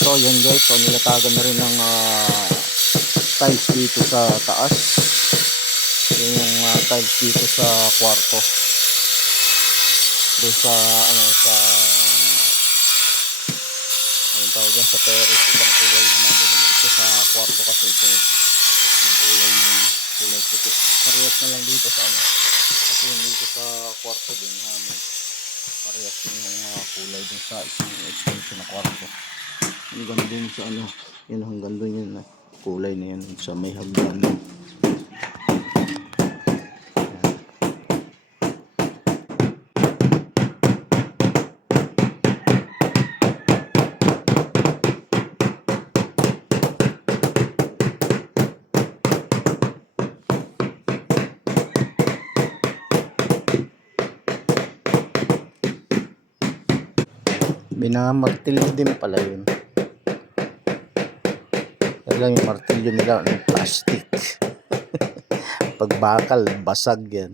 So yan guys, so nilatagan na rin ng tiles dito sa taas. Yun yung tiles dito sa kwarto. Doon sa sa anong tawag yan, sa terrace, ibang kulay naman din. Ito sa kwarto kasi ito yung kulay puti. Parehas na lang dito sa kasi yung dito sa kwarto din namin parehas yung kulay din sa isang extension na kwarto. Hanggang dun sa yun, hanggang dun yun kulay na yan sa may hagdan. Binamartilyo din pala yun. Lang yung martilyo nila ng plastic. Pagbakal basag yan.